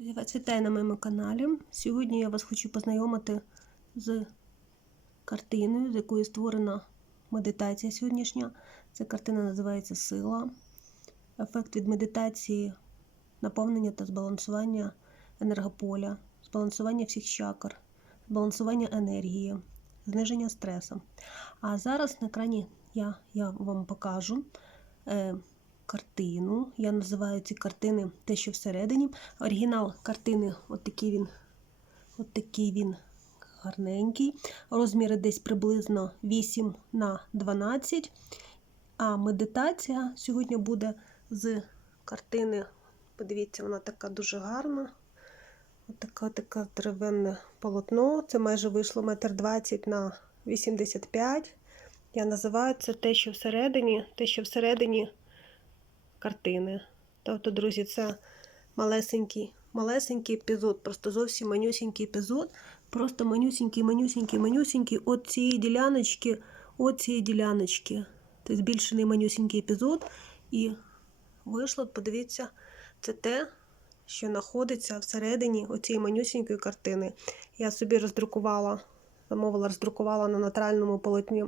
Вітаю на моєму каналі. Сьогодні я вас хочу познайомити з картиною, з якою створена медитація сьогоднішня. Ця картина називається Сила. Ефект від медитації, наповнення та збалансування енергополя, збалансування всіх чакр, збалансування енергії, зниження стресу. А зараз на екрані я, я вам покажу. Картину. Я називаю ці картини те, що всередині. Оригінал картини, от такий він, от такий він гарненький. Розміри десь приблизно 8 на 12. А медитація сьогодні буде з картини. Подивіться, вона така дуже гарна. От така таке деревенне полотно. Це майже вийшло метр 20 на 85. Я називаю це те, що всередині, те, що всередині картини. Тобто, друзі, це малесенький, малесенький епізод, просто зовсім манюсінький епізод, просто манюсінький, манюсінький, манюсінький от цієї діляночки, от цієї діляночки. Це збільшений манюсінький епізод. І вийшло, подивіться, це те, що знаходиться всередині оцієї манюсінької картини. Я собі роздрукувала, замовила, роздрукувала на натуральному полотні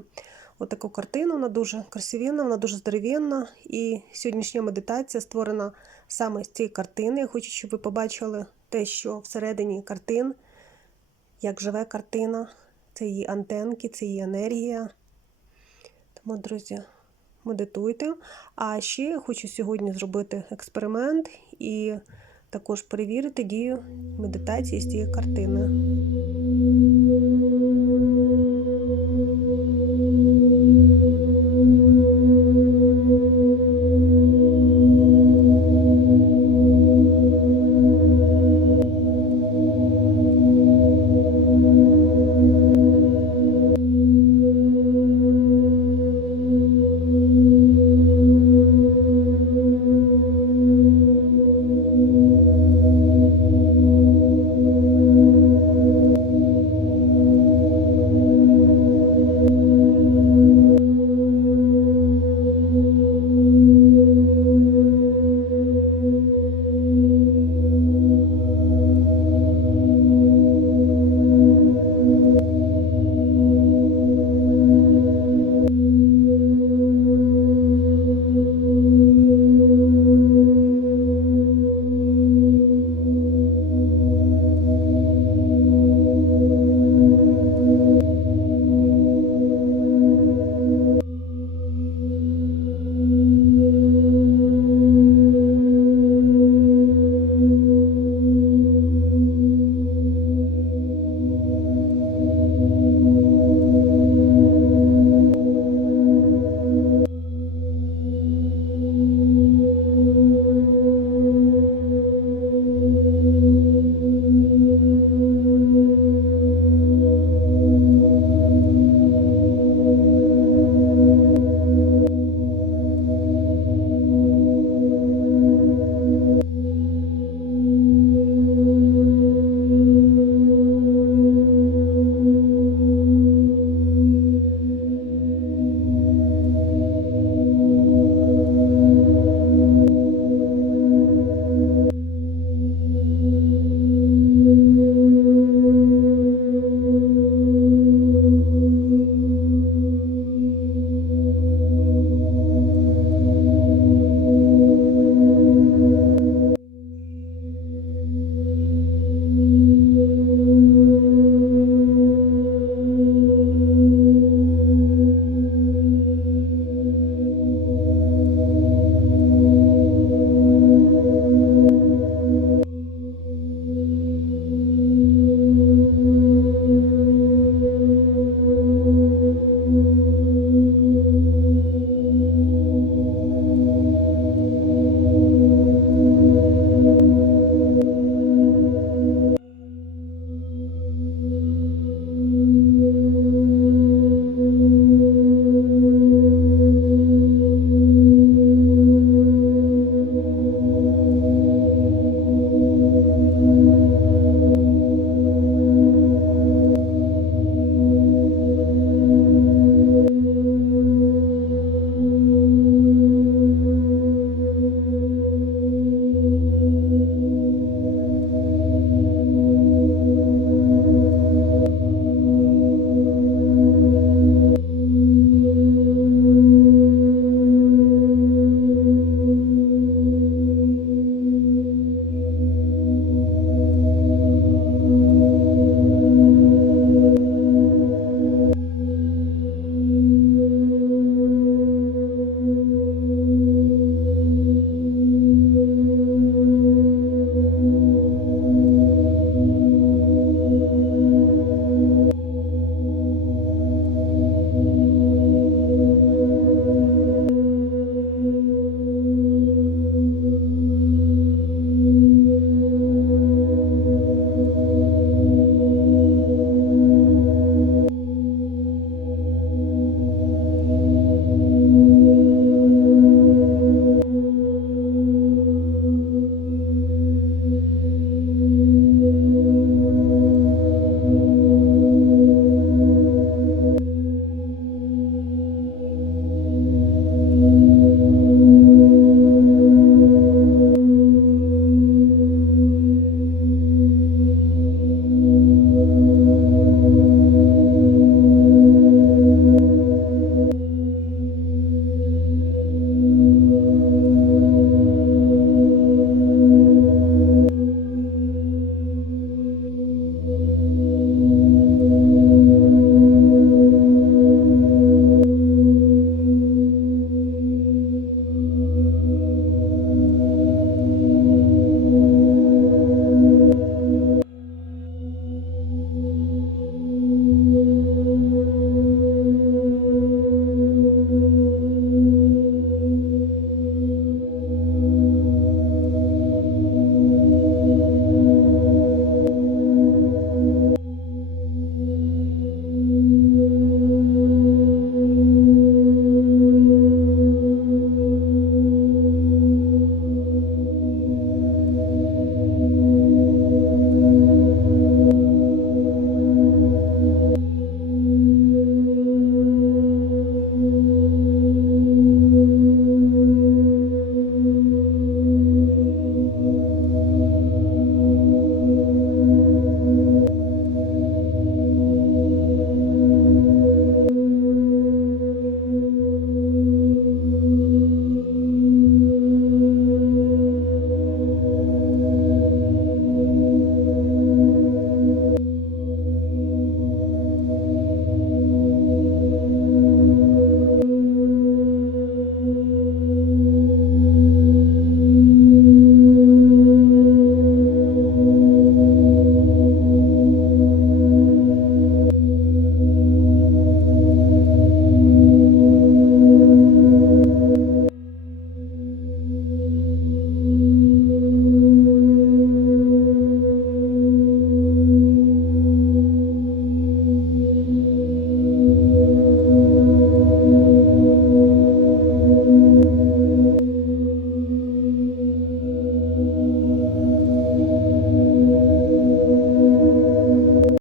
отаку картину. Вона дуже красивінна, вона дуже здоровенна. І сьогоднішня медитація створена саме з цієї картини. Я хочу, щоб ви побачили те, що всередині картин, як живе картина, це її антенки, це її енергія. Тому, друзі, медитуйте. А ще я хочу сьогодні зробити експеримент і також перевірити дію медитації з цієї картини.